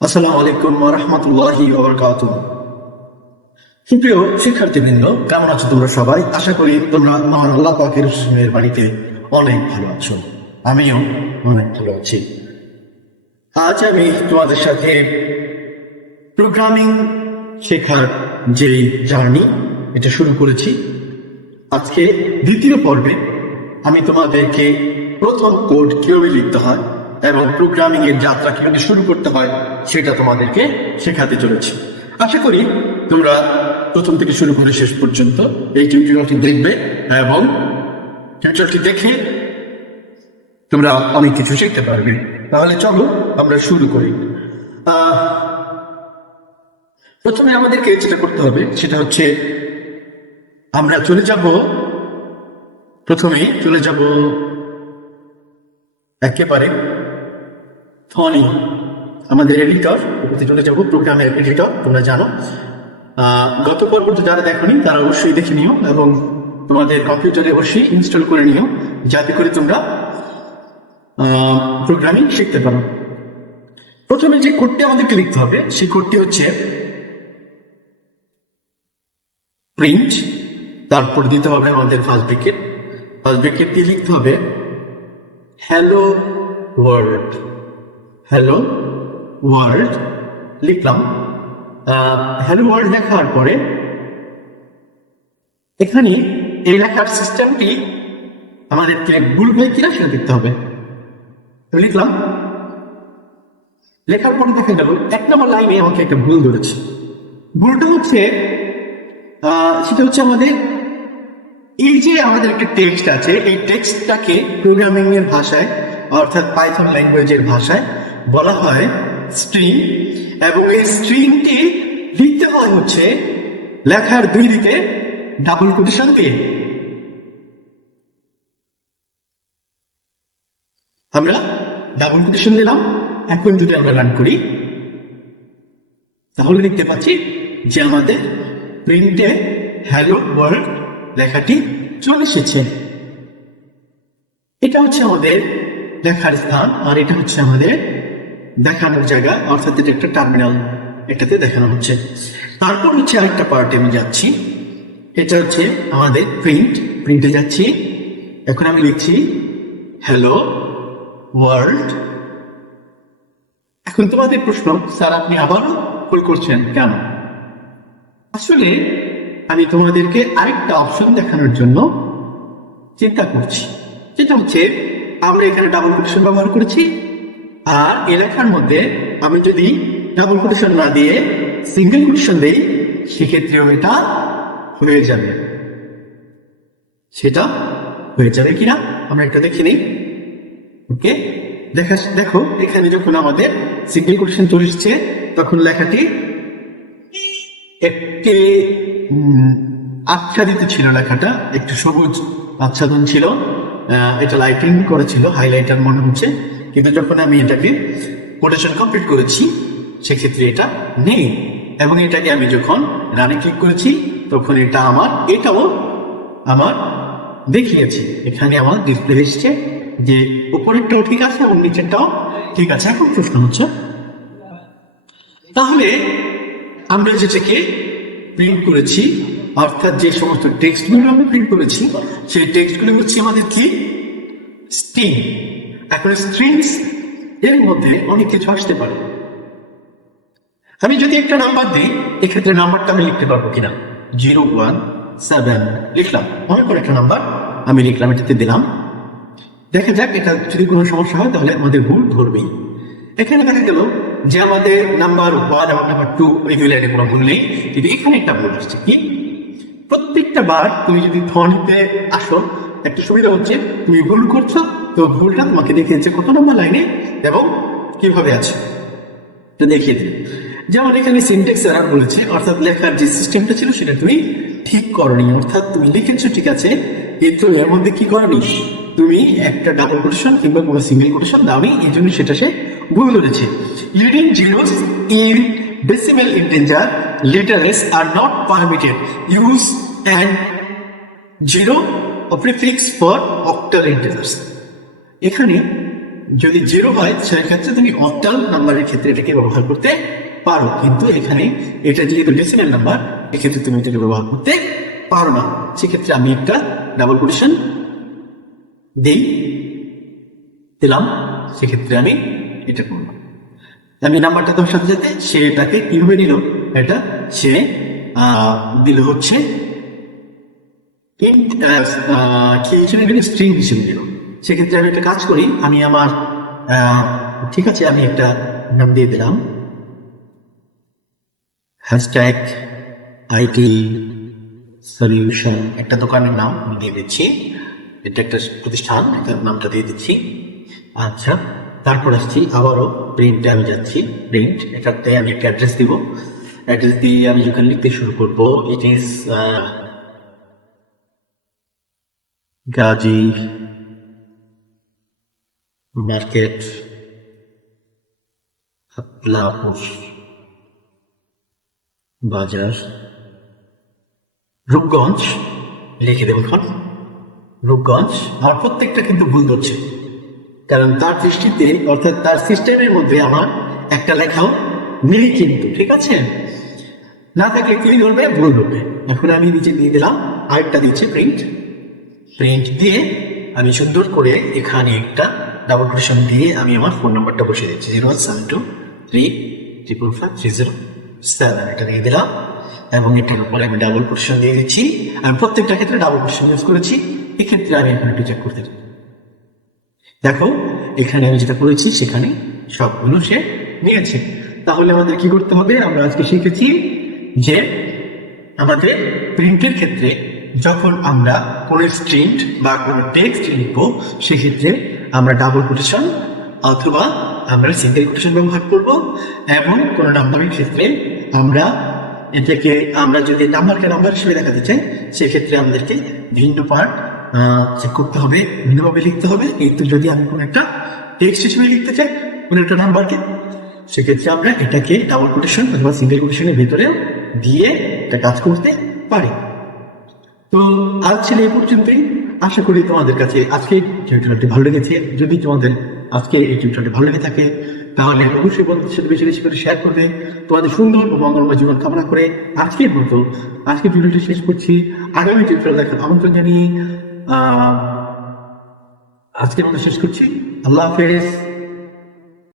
আসসালামু আলাইকুম রহমতুল্লাহি ওবরকাত সুপ্রিয় শিক্ষার্থীবৃন্দ, কেমন আছো তোমরা সবাই? আশা করি তোমরা মহান আল্লাহ পাকের রসুলের বাড়িতে অনেক ভালো আছো। আমিও অনেক ভালো আছি। আজ আমি তোমাদের সাথে প্রোগ্রামিং শেখার যে জার্নি এটা শুরু করেছি। আজকে দ্বিতীয় পর্বে আমি তোমাদেরকে প্রথম কোড কীভাবে লিখতে হয় এবং প্রোগ্রামিং এর যাত্রা কীভাবে শুরু করতে হয়, সেটা তোমাদেরকে শেখাতে চলেছি। আশা করি তোমরা প্রথম থেকে শুরু করে শেষ পর্যন্ত এই টিউটোরিয়ালটি দেখবে এবং টিউটোরিয়ালটি দেখে তোমরা অনেক কিছু শিখতে পারবে। তাহলে চলো আমরা শুরু করি। প্রথমে আমাদেরকে যেটা করতে হবে, সেটা হচ্ছে আমরা চলে যাব, প্রথমে চলে যাব একেবারে ফনি আমাদের এডিটর ওতে চলে যাব প্রোগ্রামের এডিটর তোমরা জানো। গত পর্ব তো যারা দেখোনি, তারা অবশ্যই দেখে নিও এবং তোমাদের কম্পিউটারে অবশ্যই ইনস্টল করে নিও, যাতে করে তোমরা প্রোগ্রামিং শিখতে পারো। প্রথমে যে কোডটি আমাদেরকে লিখতে হবে, সেই কোডটি হচ্ছে প্রিন্ট তারপর দিতে হবে আমাদের ফার্স্ট ব্রেকেট ফার্স্ট ব্রেকেট দিয়ে লিখতে হবে হ্যালো ওয়ার্ল্ড হ্যালো ওয়ার্ল্ড লিখলাম। হ্যালো ওয়ার্ল্ড লেখার পরে এখানে এই লেখার সিস্টেমটি আমাদেরকে ভুল হয় কিনা সেটা দেখতে হবে। লিখলাম। লেখার পরে দেখা গেল, এক নম্বর লাইনে আমাকে একটা ভুল ধরেছে। ভুলটা হচ্ছে সেটা হচ্ছে আমাদের এই যে আমাদের একটা টেক্সট আছে, এই টেক্সটটাকে প্রোগ্রামিং এর ভাষায়, অর্থাৎ পাইথন ল্যাঙ্গুয়েজের ভাষায় বলা হয় স্ট্রিং এবং এই স্ট্রিংটি লিখতে হয় হচ্ছে লেখার দুই দিকে ডাবল কোটেশন দিয়ে। আমরা ডাবল কোটেশন দিলাম এখন যদি আমরা রান করি। তাহলে দেখতে পাচ্ছি যে আমাদের প্রিন্টে হ্যালো ওয়ার্ল্ড লেখাটি চলে এসেছে। এটা হচ্ছে আমাদের লেখার স্থান আর এটা হচ্ছে আমাদের দেখানোর জায়গা, অর্থাৎ এটা একটা টার্মিনাল এটাতে দেখানো হচ্ছে। তারপর হচ্ছে আরেকটা পার্টে আমি যাচ্ছি। এটা হচ্ছে আমাদের প্রিন্ট প্রিন্টে যাচ্ছি। এখন আমি লিখছি হ্যালো ওয়ার্ল্ড এখন তোমাদের প্রশ্ন, স্যার, আপনি আবারও ভুল করছেন কেন? আসলে আমি তোমাদেরকে আরেকটা অপশন দেখানোর জন্য চিন্তা করছি। যেটা হচ্ছে, আমরা এখানে ডাবল কোটেশন ব্যবহার করেছি। আর এলাকার মধ্যে আমি যদি ডাবল কোটেশন না দিয়ে সিঙ্গেল কোটেশন দেই, সেক্ষেত্রেও এটা হয়ে যাবে। সেটা হয়ে যাবে কিনা? আমরা একটা দেখে নিই। ওকে? দেখা দেখো, এখানে যখন আমাদের সিঙ্গেল কোটেশন চলে এসছে তখন লেখাটি একটি আচ্ছাদিত ছিল লেখাটা, একটু সবুজ আচ্ছাদন ছিল। এটা লাইটিং করেছিল হাইলাইটার মনে হচ্ছে। কিন্তু যখন আমি এটাকে কোটেশন কমপ্লিট করেছি, সেক্ষেত্রে এটা নেই। এবং এটাকে আমি যখন রানে ক্লিক করেছি, তখন এটা আমার, এটাও আমার দেখিয়েছি। এখানে আমার ডিসপ্লে এসছে যে উপরেরটাও ঠিক আছে এবং নিচেরটাও ঠিক আছে। এখন প্রশ্ন হচ্ছে, তাহলে আমরা যেটাকে প্রিন্ট করেছি, অর্থাৎ যে সমস্ত টেক্সটগুলো আমরা প্রিন্ট করেছি, সেই টেক্সটগুলো হচ্ছে আমাদের কি? স্ট্রিং এখন স্ট্রিংস এর মধ্যে অনেক কিছু আসতে পারে। আমি যদি একটা নাম্বার দিই, এক্ষেত্রে নাম্বারটা আমি লিখতে পারব কিনা? জিরো, ওয়ান, সেভেন, লিখলাম। মনে করে একটা নাম্বার আমি লিখলাম, এটাতে দিলাম। দেখা যাক, এটা যদি কোনো সমস্যা হয়, তাহলে আমাদের ভুল ধরবেই। এখানে দেখা গেল যে আমাদের নাম্বার ওয়ান এবং নাম্বার টু লাইনে কোনো ভুল নেই, কিন্তু এখানে একটা ভুল আসছে কি? প্রত্যেকটা বার তুমি যদি ধনিতে আসো, একটা সুবিধা হচ্ছে তুমি ভুল করছ তো ভুলটা তোমাকে দেখিয়েছে কত নম্বর লাইনে এবং কীভাবে আছে? এটা দেখিয়ে দিই। যেমন এখানে সিনটেক্স এরার বলেছে, অর্থাৎ লেখার যে সিস্টেমটা ছিল সেটা তুমি ঠিক করনি, অর্থাৎ তুমি লিখেছো, ঠিক আছে, কিন্তু এর মধ্যে কি করনি? তুমি একটা ডাবল কোটেশন কিংবা কোনো সিঙ্গেল কোটেশন দাওনি, এই জন্য সেটা সে ভুল ধরেছে। Leading zeros in decimal integer literals are not permitted use and zero prefix for octal integers এখানে যদি জিরো হয়, সেক্ষেত্রে তুমি অক্টাল নাম্বারের ক্ষেত্রে এটাকে ব্যবহার করতে পারো। কিন্তু এখানে এটা যেহেতু ডেসিমেল নাম্বার এক্ষেত্রে তুমি এটাকে ব্যবহার করতে পারো না। সেক্ষেত্রে আমি একটা ডাবল কোটেশন দেই, দিলাম। সেক্ষেত্রে আমি এটা করব আমি নাম্বারটা তোমার সাথে সাথে সে এটাকে কীভাবে নিল? এটা সে দিল হচ্ছে কি হিসেবে স্ট্রিং হিসেবে দিল সেক্ষেত্রে আমি একটা কাজ করি, আমি আমার ঠিক আছে, আমি একটা নাম দিয়ে দিলাম। হ্যাশট্যাগ আইটি সলিউশন একটা দোকানের নাম আমি দিয়ে দিচ্ছি। এটা একটা প্রতিষ্ঠান এটার নামটা দিয়ে দিচ্ছি। আচ্ছা তারপর আসছি, আবারও প্রিন্টে আমি যাচ্ছি প্রিন্ট এটাতে আমি একটা অ্যাড্রেস দিব। অ্যাড্রেস দিয়ে আমি যখন লিখতে শুরু করব ইট ইজ গাজী মার্কেট লাপুর বাজার, রূপগঞ্জ, লিখে দেবো এখন, রূপগঞ্জ আমার প্রত্যেকটা কিন্তু ভুল ধরছে। কারণ তার দৃষ্টিতে, অর্থাৎ তার সিস্টেমের মধ্যে আমার একটা লেখাও নেই কিন্তু, ঠিক আছে? না থাকলে কি ধরবে? ভুল ধরবে। এখন আমি নিচে দিয়ে দিলাম, আরেকটা দিচ্ছি প্রিন্ট প্রিন্ট দিয়ে আমি সুন্দর করে এখানে একটা ডাবল কোটেশন দিয়ে আমি আমার ফোন নাম্বারটা বসিয়ে দিচ্ছি zero seven two three triple five three zero seven এটা দিয়ে দিলাম। এবং এটার উপরে আমি ডাবল কোটেশন দিয়ে দিচ্ছি। আমি প্রত্যেকটা ক্ষেত্রে ডাবল কোটেশন ইউজ করেছি, এক্ষেত্রে আমি এখন একটু চেক করতে দেখো, এখানে আমি যেটা করেছি, সেখানে সবগুলো সে নিয়েছে। তাহলে আমাদের কি করতে হবে? আমরা আজকে শিখেছি যে আমাদের প্রিন্টের ক্ষেত্রে যখন আমরা কোনো স্ট্রিন্ট বা কোনো টেক্সট লিখব, সেক্ষেত্রে আমরা ডাবল কোটেশন অথবা আমরা সিঙ্গেল কোটেশন ব্যবহার করব এবং কোনো নাম্বারের ক্ষেত্রে আমরা এটাকে, আমরা যদি নাম্বারকে নাম্বার হিসেবে দেখাতে চাই, সেক্ষেত্রে আমাদেরকে ভিন্ন পার্ট চেক করতে হবে, ভিন্নভাবে লিখতে হবে। কিন্তু যদি আমি কোনো একটা টেক্সট হিসেবে লিখতে চাই, কোনো একটা নাম্বারকে সেক্ষেত্রে আমরা এটাকে ডাবল কোটেশন অথবা সিঙ্গেল কোটেশনের ভেতরেও দিয়ে একটা কাজ করতে পারি। তো আজ ছিল এই পর্যন্তই। আশা করি তোমাদের কাছে আজকে টিউটোরিয়ালটি ভালো লেগেছে। যদি তোমাদের আজকে এই টিউটোরিয়ালটি ভালো লেগে থাকে, তাহলে অবশ্যই বন্ধুদের সাথে বেশি বেশি করে শেয়ার করবে। তোমাদের সুন্দর ও মঙ্গলময় জীবন কামনা করে আজকের মতো আজকে ভিডিওটি শেষ করছি। আগামী টিউটোরিয়াল দেখার আমন্ত্রণ জানিয়ে আজকের মতো শেষ করছি। আল্লাহ হাফেজ।